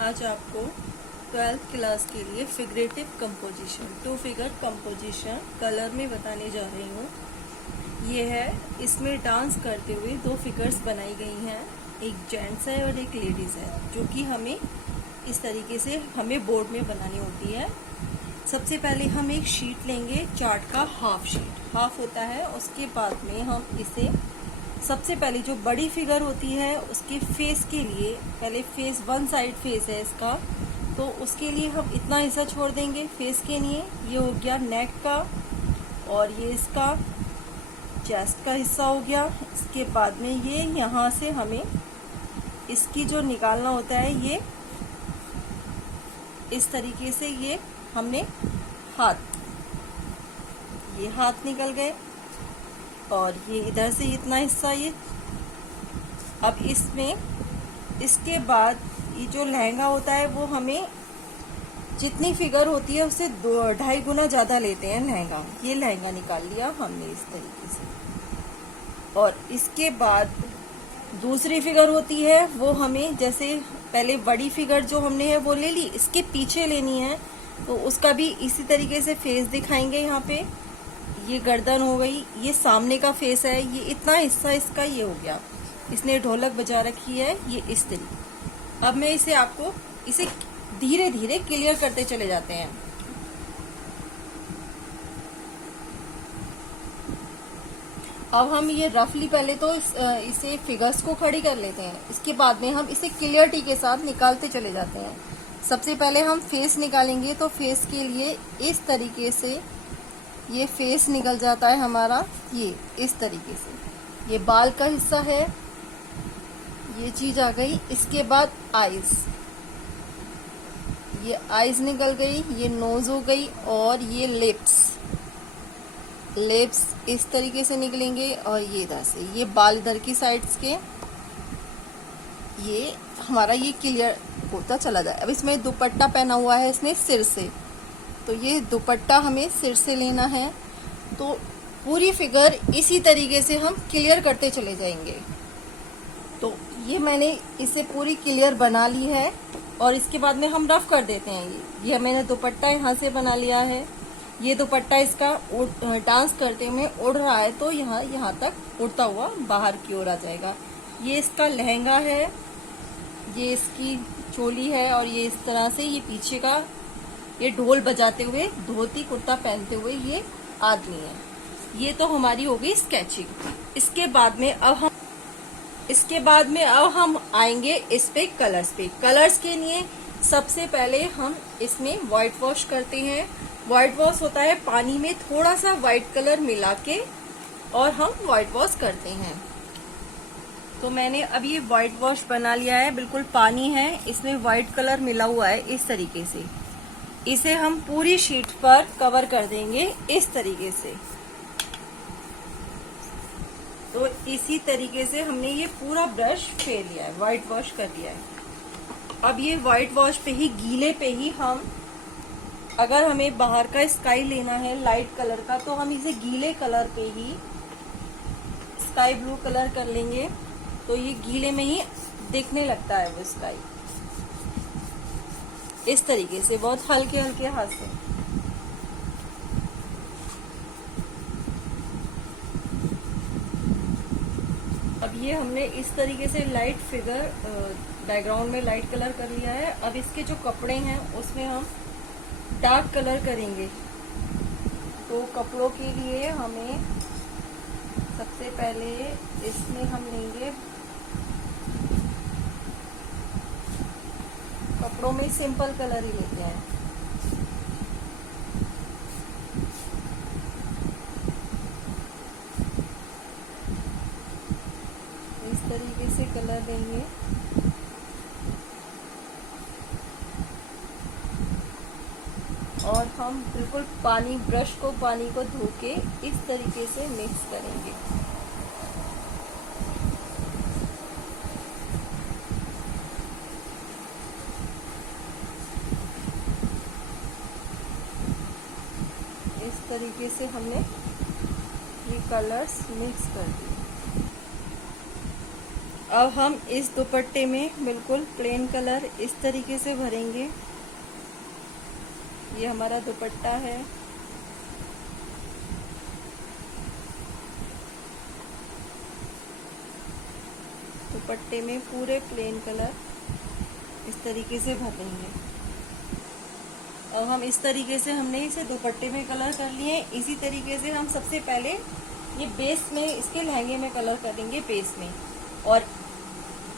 आज आपको 12th class के लिए figurative composition, 2 figure composition colour में बताने जा रही हूँ। ये है, इसमें डांस करते हुए 2 फिगर्स बनाई गई हैं, एक जेंट्स है और एक लेडीज़ है, जो कि हमें इस तरीके से हमें बोर्ड में बनानी होती है। सबसे पहले हम एक शीट लेंगे, चार्ट का हाफ शीट, हाफ होता है। उसके बाद में हम इसे सबसे पहले जो बड़ी फिगर होती है उसके फेस के लिए, पहले फेस वन साइड फेस है इसका, तो उसके लिए हम इतना हिस्सा छोड़ देंगे फेस के लिए। ये हो गया नेक का, और ये इसका चेस्ट का हिस्सा हो गया। इसके बाद में ये यहाँ से हमें इसकी जो निकालना होता है, ये इस तरीके से ये हमने ये हाथ निकल गए, और ये इधर से इतना हिस्सा ये। अब इसमें इसके बाद ये जो लहंगा होता है वो हमें जितनी फिगर होती है उससे 2.5 गुना ज़्यादा लेते हैं लहंगा। ये लहंगा निकाल लिया हमने इस तरीके से। और इसके बाद दूसरी फिगर होती है, वो हमें जैसे पहले बड़ी फिगर जो हमने है वो ले ली, इसके पीछे लेनी है, तो उसका भी इसी तरीके से फेस दिखाएंगे। यहाँ पे ये गर्दन हो गई, ये सामने का फेस है, ये इतना हिस्सा इसका ये हो गया। इसने ढोलक बजा रखी है, ये इस तरीके। अब मैं इसे धीरे धीरे क्लियर करते चले जाते हैं। अब हम ये रफली पहले तो इसे फिगर्स को खड़ी कर लेते हैं, इसके बाद में हम इसे क्लियरिटी के साथ निकालते चले जाते हैं। सबसे पहले हम फेस निकालेंगे, तो फेस के लिए इस तरीके से ये फेस निकल जाता है हमारा, ये इस तरीके से। ये बाल का हिस्सा है, ये चीज आ गई। इसके बाद आईज, ये आईज निकल गई, ये नोज हो गई, और ये लिप्स इस तरीके से निकलेंगे, और ये इधर से ये बाल इधर की साइड्स के, ये हमारा ये क्लियर होता चला जाए। अब इसमें दुपट्टा पहना हुआ है इसने सिर से, तो ये दुपट्टा हमें सिर से लेना है। तो पूरी फिगर इसी तरीके से हम क्लियर करते चले जाएंगे। तो ये मैंने इसे पूरी क्लियर बना ली है, और इसके बाद में हम रफ कर देते हैं। ये मैंने दुपट्टा यहाँ से बना लिया है। ये दुपट्टा इसका डांस करते हुए उड़ रहा है, तो यहाँ तक उड़ता हुआ बाहर की ओर आ जाएगा। ये इसका लहंगा है, ये इसकी चोली है, और ये इस तरह से ये पीछे का ये ढोल बजाते हुए धोती कुर्ता पहनते हुए ये आदमी है। ये तो हमारी हो गई स्केचिंग। इसके बाद में अब हम आएंगे इस पे कलर्स पे। कलर्स के लिए सबसे पहले हम इसमें व्हाइट वॉश करते हैं। व्हाइट वॉश होता है पानी में थोड़ा सा व्हाइट कलर मिला के, और हम व्हाइट वॉश करते हैं। तो मैंने अब ये व्हाइट वॉश बना लिया है, बिल्कुल पानी है, इसमें व्हाइट कलर मिला हुआ है इस तरीके से। इसे हम पूरी शीट पर कवर कर देंगे इस तरीके से। तो इसी तरीके से हमने ये पूरा ब्रश फेर लिया है, व्हाइट वॉश कर लिया है। अब ये व्हाइट वॉश पे ही, गीले पे ही हम, अगर हमें बाहर का स्काई लेना है लाइट कलर का, तो हम इसे गीले कलर पे ही स्काई ब्लू कलर कर लेंगे, तो ये गीले में ही दिखने लगता है वो स्काई इस तरीके से, बहुत हल्के हल्के हाथ से। अब ये हमने इस तरीके से लाइट फिगर बैकग्राउंड में लाइट कलर कर लिया है। अब इसके जो कपड़े हैं उसमें हम डार्क कलर करेंगे। तो कपड़ों के लिए हमें सबसे पहले इसमें हम लेंगे, कपड़ों में सिंपल कलर ही लेते हैं। इस तरीके से कलर देंगे, और हम बिल्कुल ब्रश को पानी को धो के इस तरीके से मिक्स करेंगे। इस तरीके से हमने ये कलर्स मिक्स कर दिए। अब हम इस दुपट्टे में बिल्कुल प्लेन कलर इस तरीके से भरेंगे। ये हमारा दुपट्टा है। दुपट्टे में पूरे प्लेन कलर इस तरीके से भरेंगे। अब हम इस तरीके से हमने इसे दुपट्टे में कलर कर लिए। इसी तरीके से हम सबसे पहले ये बेस में, इसके लहंगे में कलर करेंगे बेस में, और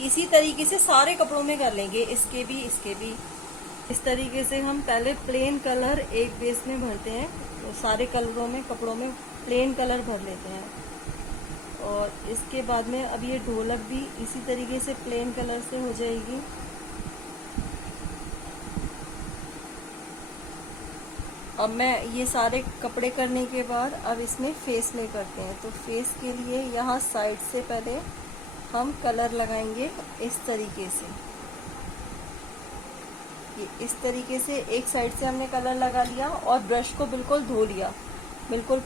इसी तरीके से सारे कपड़ों में कर लेंगे, इसके भी इसके भी। इस तरीके से हम पहले प्लेन कलर एक बेस में भरते हैं, तो सारे कलरों में, कपड़ों में प्लेन कलर भर लेते हैं। और इसके बाद में अब ये ढोलक भी इसी तरीके से प्लेन कलर से हो जाएगी। अब मैं ये सारे कपड़े करने के बाद अब इसमें फेस में करते हैं। तो फेस के लिए यहाँ साइड से पहले हम कलर लगाएंगे इस तरीके से। ये इस तरीके से एक साइड से हमने कलर लगा लिया और ब्रश को बिल्कुल धो लिया। बिल्कुल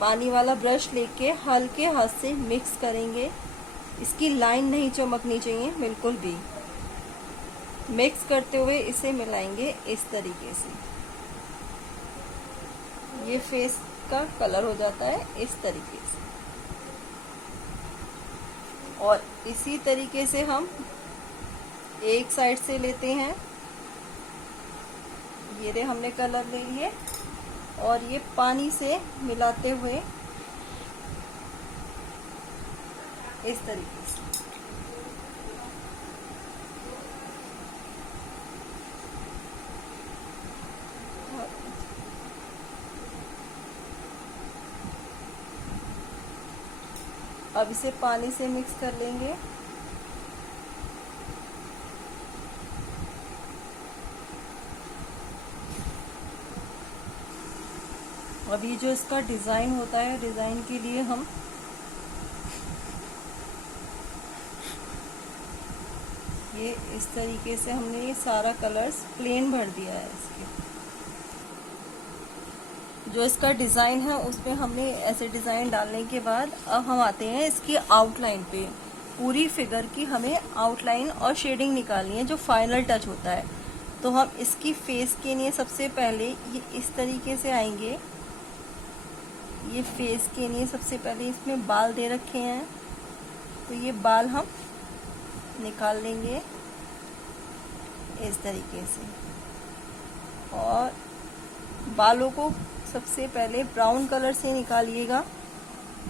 पानी वाला ब्रश लेके हल्के हाथ से मिक्स करेंगे। इसकी लाइन नहीं चमकनी चाहिए बिल्कुल भी। मिक्स करते हुए इसे मिलाएंगे इस तरीके से। ये फेस का कलर हो जाता है इस तरीके से। और इसी तरीके से हम एक साइड से लेते हैं। ये रे हमने कलर ले लिए और ये पानी से मिलाते हुए इस तरीके से। अब इसे पानी से मिक्स कर लेंगे। अभी जो इसका डिज़ाइन होता है, डिज़ाइन के लिए हम ये इस तरीके से हमने ये सारा कलर्स प्लेन भर दिया है। इसके जो इसका डिज़ाइन है उसमें हमने ऐसे डिज़ाइन डालने के बाद अब हम आते हैं इसकी आउटलाइन पे। पूरी फिगर की हमें आउटलाइन और शेडिंग निकालनी है, जो फाइनल टच होता है। तो हम इसकी फेस के लिए सबसे पहले ये इस तरीके से आएंगे। ये फेस के लिए सबसे पहले इसमें बाल दे रखे हैं, तो ये बाल हम निकाल लेंगे इस तरीके से। और बालों को सबसे पहले ब्राउन कलर से निकालिएगा।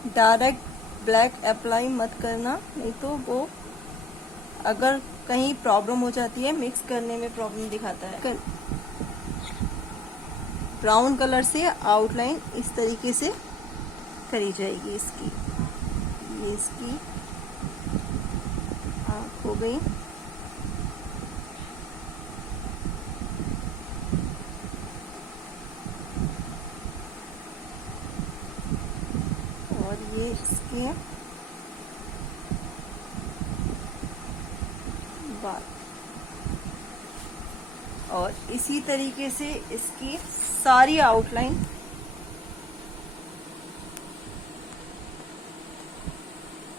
डायरेक्ट ब्लैक अप्लाई मत करना, नहीं तो वो अगर कहीं प्रॉब्लम हो जाती है, मिक्स करने में प्रॉब्लम दिखाता है। ब्राउन कलर से आउटलाइन इस तरीके से करी जाएगी इसकी। ये इसकी आँख हो गई। और ये इसके बाल। और इसी तरीके से इसकी सारी आउटलाइन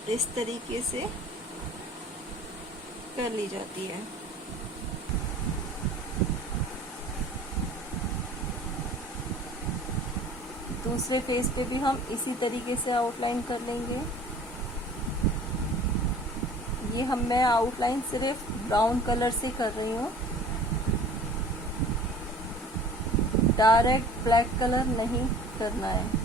इस तरीके से कर ली जाती है। दूसरे फेस पे भी हम इसी तरीके से आउटलाइन कर लेंगे। ये मैं आउटलाइन सिर्फ ब्राउन कलर से कर रही हूँ, डायरेक्ट ब्लैक कलर नहीं करना है।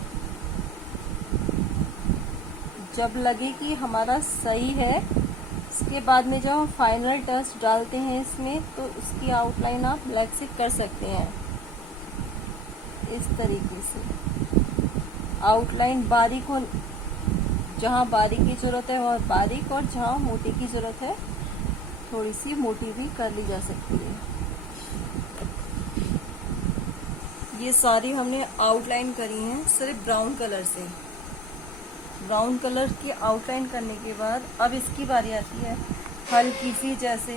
जब लगे कि हमारा सही है, इसके बाद में जब हम फाइनल टच डालते हैं इसमें, तो उसकी आउटलाइन आप ब्लैक से कर सकते हैं इस तरीके से। आउटलाइन बारीक हो, जहाँ बारीक की ज़रूरत है वहाँ बारीक, और जहाँ मोटी की ज़रूरत है थोड़ी सी मोटी भी कर ली जा सकती है। ये सारी हमने आउटलाइन करी हैं सिर्फ ब्राउन कलर से। ब्राउन कलर की आउटलाइन करने के बाद अब इसकी बारी आती है हल्की सी, जैसे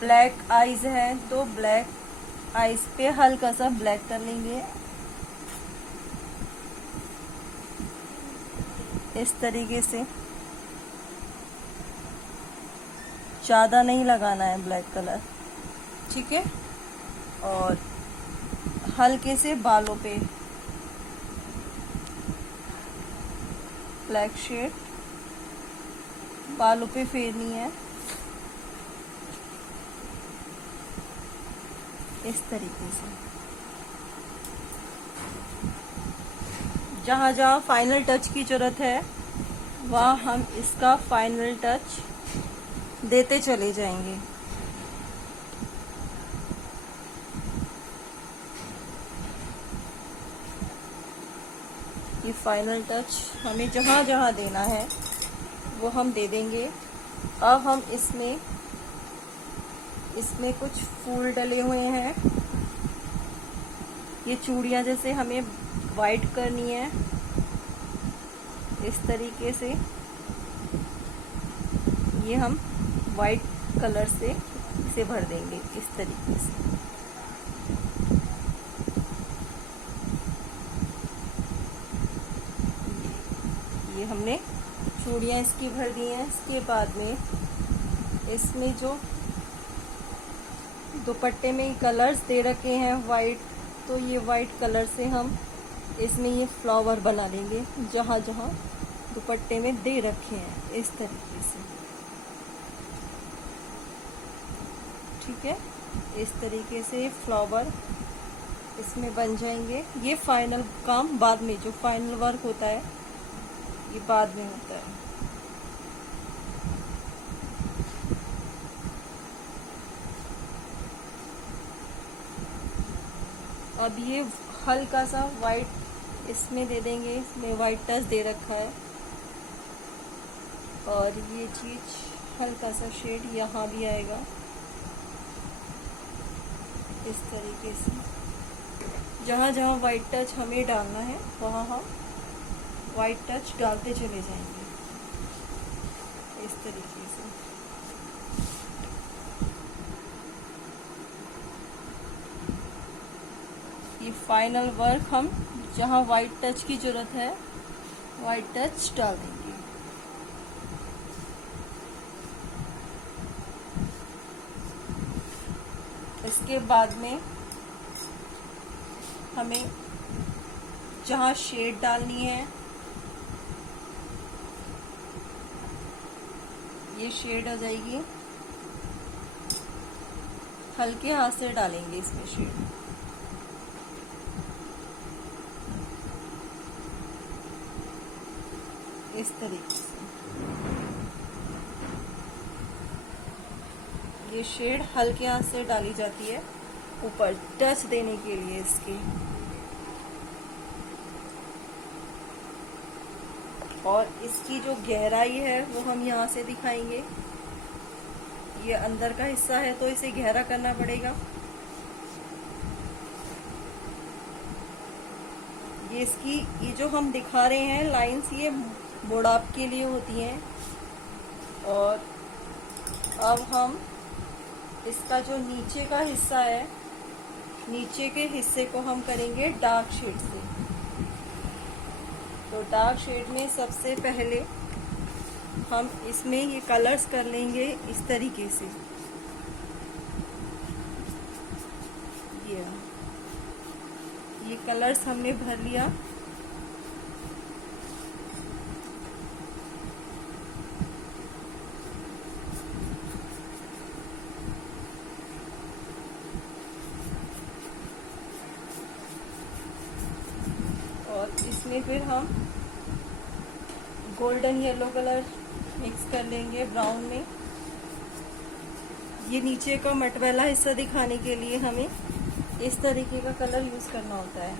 ब्लैक आईज है तो ब्लैक आईज पे हल्का सा ब्लैक कर लेंगे इस तरीके से। ज़्यादा नहीं लगाना है ब्लैक कलर, ठीक है। और हल्के से बालों पे ब्लैक शेड बालों पे फेरनी है इस तरीके से। जहाँ जहाँ फाइनल टच की जरूरत है वहाँ हम इसका फाइनल टच देते चले जाएंगे। ये फाइनल टच हमें जहाँ जहाँ देना है वो हम दे देंगे। अब हम इसमें कुछ फूल डले हुए हैं। ये चूड़ियाँ जैसे हमें वाइट करनी है इस तरीके से। ये हम वाइट कलर से इसे भर देंगे इस तरीके से। ये हमने चूड़ियाँ इसकी भर दी हैं। इसके बाद में इसमें जो दुपट्टे में कलर्स दे रखे हैं वाइट, तो ये वाइट कलर से हम इसमें ये फ्लावर बना लेंगे जहाँ जहाँ दुपट्टे में दे रखे हैं इस तरीके से, ठीक है। इस तरीके से फ्लावर इसमें बन जाएंगे। ये फाइनल काम बाद में, जो फाइनल वर्क होता है ये बाद में होता है। अब ये हल्का सा वाइट इसमें दे देंगे, इसमें वाइट टच दे रखा है। और ये चीज हल्का सा शेड यहाँ भी आएगा इस तरीके से। जहाँ जहाँ वाइट टच हमें डालना है वहाँ हम वाइट टच डालते चले जाएंगे इस तरीके से। ये फाइनल वर्क हम जहाँ वाइट टच की जरूरत है वाइट टच डाल देंगे। इसके बाद में हमें जहाँ शेड डालनी है ये शेड आ जाएगी, हल्के हाथ से डालेंगे इसमें शेड। इस तरीके से ये शेड हल्के हाथ से डाली जाती है ऊपर टच देने के लिए इसके। और इसकी जो गहराई है वो हम यहाँ से दिखाएंगे। ये अंदर का हिस्सा है तो इसे गहरा करना पड़ेगा। ये इसकी ये जो हम दिखा रहे हैं लाइंस, ये बुढ़ाप के लिए होती हैं। और अब हम इसका जो नीचे का हिस्सा है, नीचे के हिस्से को हम करेंगे डार्क शेड से। तो डार्क शेड में सबसे पहले हम इसमें ये कलर्स कर लेंगे इस तरीके से। ये कलर्स हमने भर लिया। और इसमें फिर हम गोल्डन येलो कलर मिक्स कर लेंगे ब्राउन में। ये नीचे का मटमैला हिस्सा दिखाने के लिए हमें इस तरीके का कलर यूज करना होता है।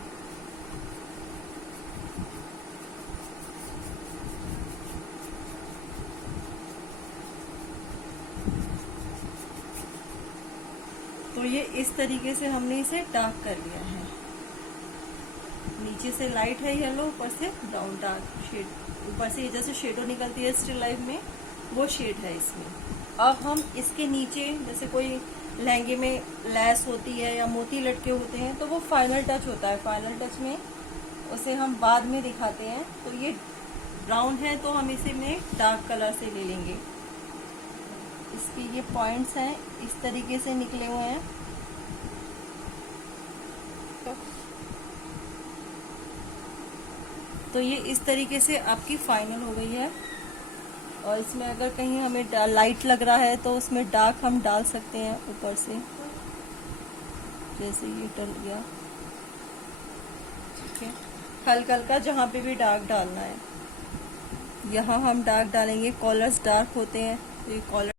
तो ये इस तरीके से हमने इसे डार्क कर लिया है। नीचे से लाइट है येलो, ऊपर से ब्राउन डार्क शेड, ऊपर से जैसे शेडो निकलती है स्टिल लाइफ में वो शेड है इसमें। अब हम इसके नीचे जैसे कोई लहंगे में लैस होती है या मोती लटके होते हैं तो वो फाइनल टच होता है। फाइनल टच में उसे हम बाद में दिखाते हैं। तो ये ब्राउन है तो हम इसे में डार्क कलर से ले लेंगे इसके ये पॉइंट्स हैं, इस तरीके से निकले हुए हैं। तो ये इस तरीके से आपकी फाइनल हो गई है। और इसमें अगर कहीं हमें लाइट लग रहा है तो उसमें डार्क हम डाल सकते हैं ऊपर से, जैसे ये डल गया। ठीक है, हल्का हल्का जहाँ पे भी डार्क डालना है। यहाँ हम डार्क डालेंगे, कॉलर्स डार्क होते हैं तो ये कॉलर